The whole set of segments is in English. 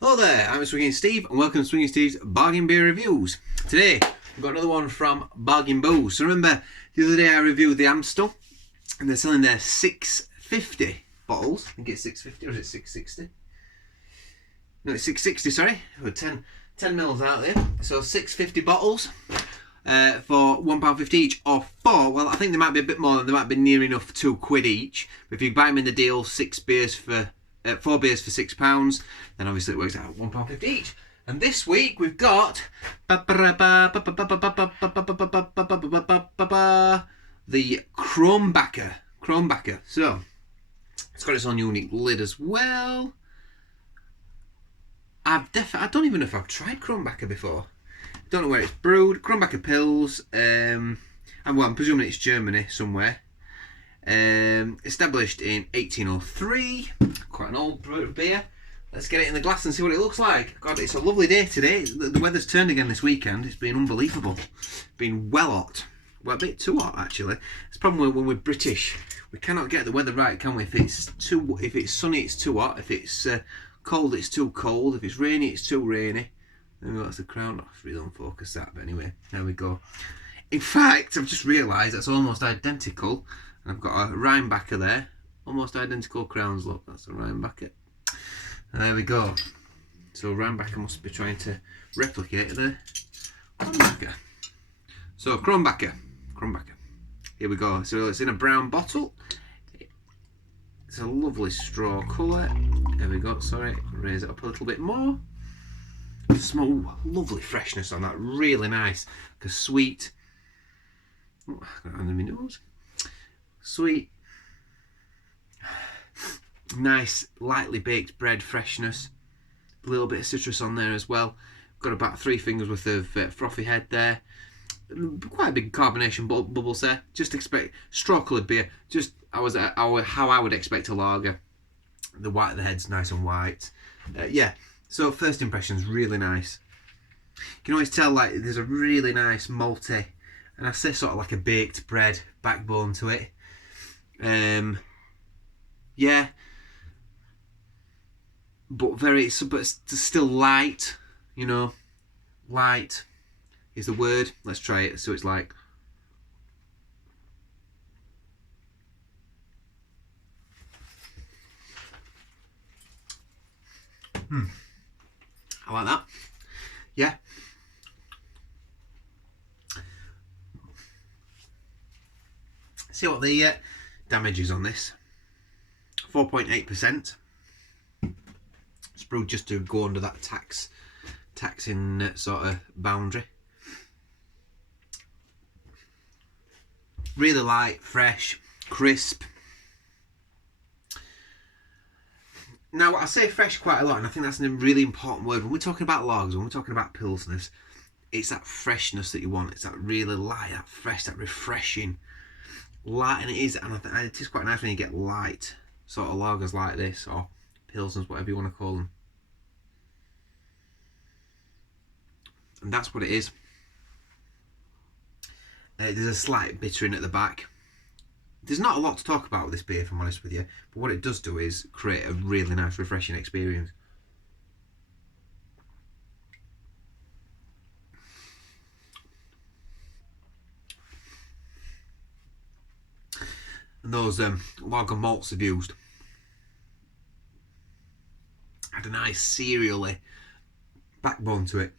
Hello there, I'm Swiggin Steve and welcome to Swiggin Steve's Bargain Beer Reviews. Today we've got another one from Bargain Booze. So remember the other day I reviewed the Amstel and they're selling their 650 bottles. I think it's 650 or is it 660? No, it's 660, sorry. We're 10 mils out there. So 650 bottles for £1.50 each, or four. Well, I think they might be a bit more, they might be near enough £2 each. But if you buy them in the deal, 4 beers for £6, then obviously it works out £1.50 each. And this week we've got the Krombacher. So it's got its own unique lid as well. I don't even know if I've tried Krombacher before. Don't know where it's brewed. Krombacher Pils. I'm presuming it's Germany somewhere. Established in 1803. Quite an old beer. Let's get it in the glass and see what it looks like. God, it's a lovely day today. The weather's turned again this weekend. It's been unbelievable. It's been well hot. Well, a bit too hot actually. It's a problem when we're British. We cannot get the weather right, can we? If it's sunny, it's too hot. If it's cold, it's too cold. If it's rainy, it's too rainy. There we go, that's the crown. Oh, it's really unfocused that, but anyway, there we go. In fact, I've just realised that's almost identical. And I've got a Rheinbacher there. Almost identical crowns, look, that's a Rheinbacher. And there we go. So Rheinbacher must be trying to replicate the Krombacher. So Krombacher. Here we go. So it's in a brown bottle. It's a lovely straw colour. There we go, sorry, raise it up a little bit more. Smell, lovely freshness on that, really nice. Like a sweet, I got it under my nose. Sweet, nice, lightly baked bread freshness. A little bit of citrus on there as well. Got about 3 fingers worth of frothy head there. Quite a big carbonation bubbles there. Just expect straw coloured beer. Just how I would expect a lager. The head's nice and white. Yeah. So first impressions, really nice. You can always tell like there's a really nice malty, and I say sort of like a baked bread backbone to it. Yeah, but still light. You know, light is the word. Let's try it. So it's like. I like that. Yeah. See what the damage is on this. 4.8%. It's brewed just to go under that taxing sort of boundary. Really light, fresh, crisp. Now, I say fresh quite a lot, and I think that's a really important word. When we're talking about lagers, when we're talking about Pilsners, it's that freshness that you want. It's that really light, that fresh, that refreshing light, and it is. And I think it is quite nice when you get light sort of lagers like this, or Pilsners, whatever you want to call them. And that's what it is. There's a slight bittering at the back. There's not a lot to talk about with this beer, if I'm honest with you, but what it does do is create a really nice, refreshing experience. And those lager malts they've used had a nice cereally backbone to it.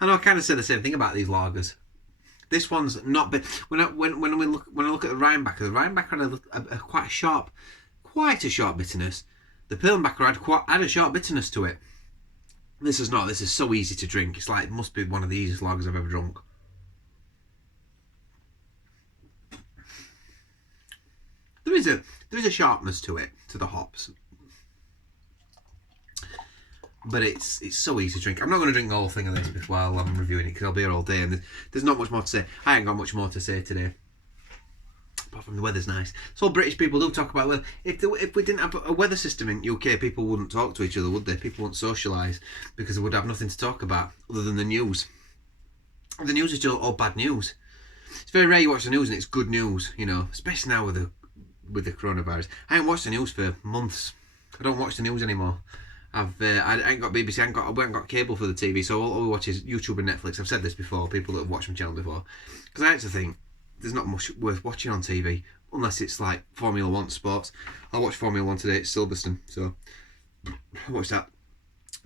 I know I kind of said the same thing about these lagers. This one's not bit. When I look at the Rheinbacher had quite a sharp bitterness. The Pilsner had a sharp bitterness to it. This is not. This is so easy to drink. It's like it must be one of the easiest lagers I've ever drunk. There is a sharpness to it, to the hops. But it's so easy to drink. I'm not going to drink the whole thing of this while I'm reviewing it because I'll be here all day and there's not much more to say. I ain't got much more to say today. Apart from the weather's nice. So British people do talk about weather. If we didn't have a weather system in UK, people wouldn't talk to each other, would they? People wouldn't socialise because they would have nothing to talk about other than the news. The news is just all bad news. It's very rare you watch the news and it's good news, you know, especially now with the coronavirus. I haven't watched the news for months. I don't watch the news anymore. I ain't got BBC, I haven't got cable for the TV, so all we watch is YouTube and Netflix. I've said this before, people that have watched my channel before. Because I actually think there's not much worth watching on TV, unless it's like Formula 1 sports. I watched Formula 1 today at Silverstone, so I watched that.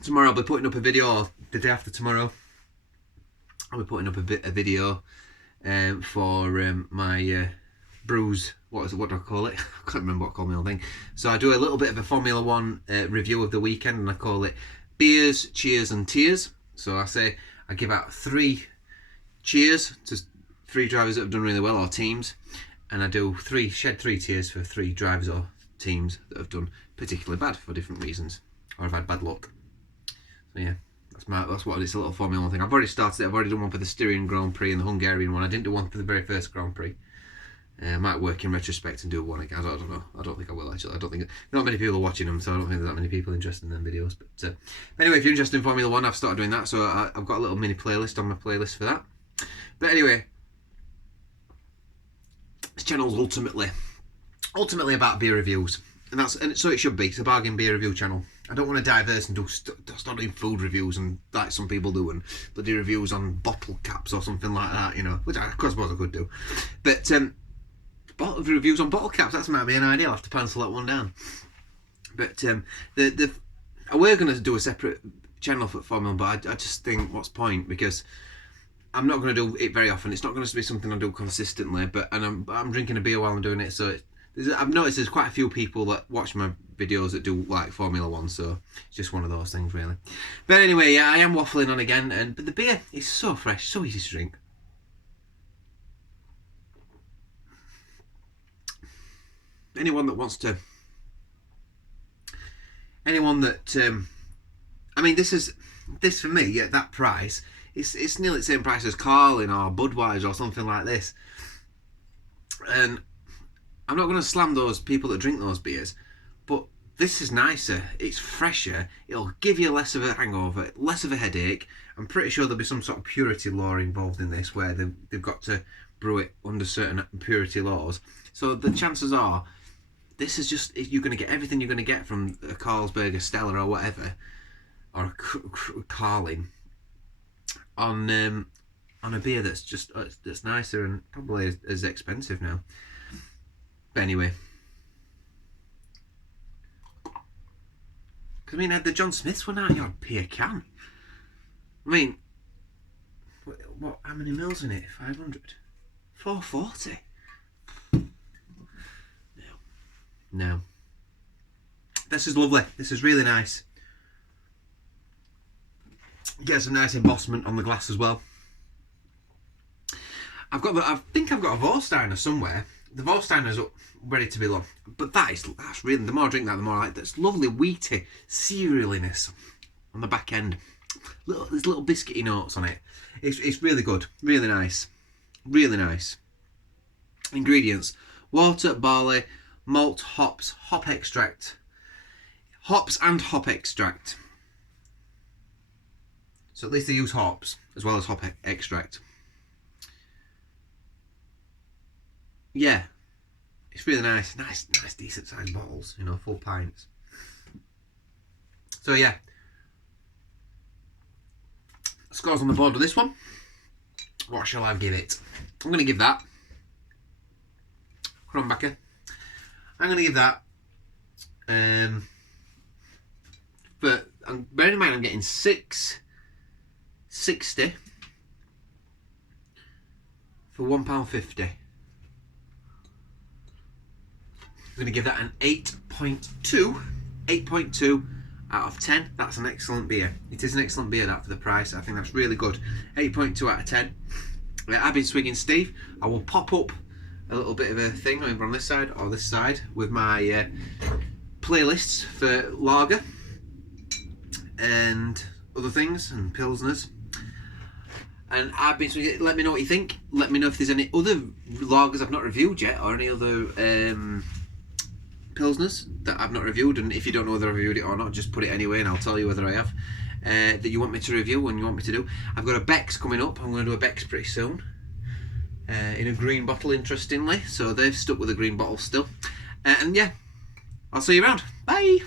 Tomorrow I'll be putting up a video, or the day after tomorrow, I'll be putting up a video for my brews. What do I call it? I can't remember what I call my own thing. So I do a little bit of a Formula 1 review of the weekend, and I call it Beers, Cheers and Tears. So I give out 3 cheers to 3 drivers that have done really well, or teams, and I do shed 3 tears for 3 drivers or teams that have done particularly bad for different reasons, or have had bad luck. So yeah, that's what it's a little Formula 1 thing. I've already started it. I've already done one for the Styrian Grand Prix and the Hungarian one. I didn't do one for the very first Grand Prix. I might work in retrospect and do one again. I don't know. I don't think I will actually. I don't think not many people are watching them, so I don't think there's that many people interested in them videos. But anyway, if you're interested in Formula 1, I've started doing that. So I've got a little mini playlist on my playlist for that. But anyway, this channel's ultimately about beer reviews, and so it should be. It's a bargain beer review channel. I don't want to diverse and start doing food reviews and like some people do, and bloody reviews on bottle caps or something like that, you know, which I suppose I could do. But bottle reviews on bottle caps, that might be an idea. I'll have to pencil that one down. But we're going to do a separate channel for Formula 1, but I just think, what's the point? Because I'm not going to do it very often. It's not going to be something I do consistently. And I'm drinking a beer while I'm doing it, so I've noticed there's quite a few people that watch my videos that do like Formula 1, so it's just one of those things really. But anyway, yeah, I am waffling on again, but the beer is so fresh, so easy to drink. Anyone that I mean, this for me at that price, it's nearly the same price as Carlin or Budweiser or something like this. And I'm not going to slam those people that drink those beers, but this is nicer, it's fresher, it'll give you less of a hangover, less of a headache. I'm pretty sure there'll be some sort of purity law involved in this, where they've got to brew it under certain purity laws. So the chances are, this is just, you're going to get everything you're going to get from a Carlsberg, a Stella or whatever, or a Carlin, on a beer that's nicer and probably as expensive now. But anyway, because I mean, the John Smiths one out your beer can. I mean, what? How many mils in it? 500, 440. No. This is lovely. This is really nice. Get some nice embossment on the glass as well. I think I've got a Vorsteiner somewhere. The Vorsteiner's up, ready to be long. But that's really, the more I drink that, the more I like that. It's lovely wheaty cerealiness on the back end. There's little biscuity notes on it. It's really good. Really nice. Really nice. Ingredients: water, barley, malt, hops, hop extract. Hops and hop extract. So at least they use hops as well as hop extract. Yeah, it's really nice, decent sized bottles, you know, full pints. So yeah, scores on the board with this one. What shall I give it? I'm going to give that Krombacher. I'm going to give that. But bearing in mind, I'm getting $6.60 for £1.50. I'm going to give that an 8.2. 8.2 out of 10. That's an excellent beer. It is an excellent beer, that, for the price. I think that's really good. 8.2 out of 10. I've been Swiggin Steve. I will pop up a little bit of a thing over on this side or this side with my playlists for lager and other things and pilsners. And I've been Swiggin. Let me know what you think. Let me know if there's any other lagers I've not reviewed yet, or any other pilsners that I've not reviewed. And if you don't know whether I've reviewed it or not, just put it anyway and I'll tell you whether I have. That you want me to review and you want me to do. I've got a Beck's coming up. I'm going to do a Beck's pretty soon. In a green bottle, interestingly. So they've stuck with a green bottle still. And yeah, I'll see you around. Bye!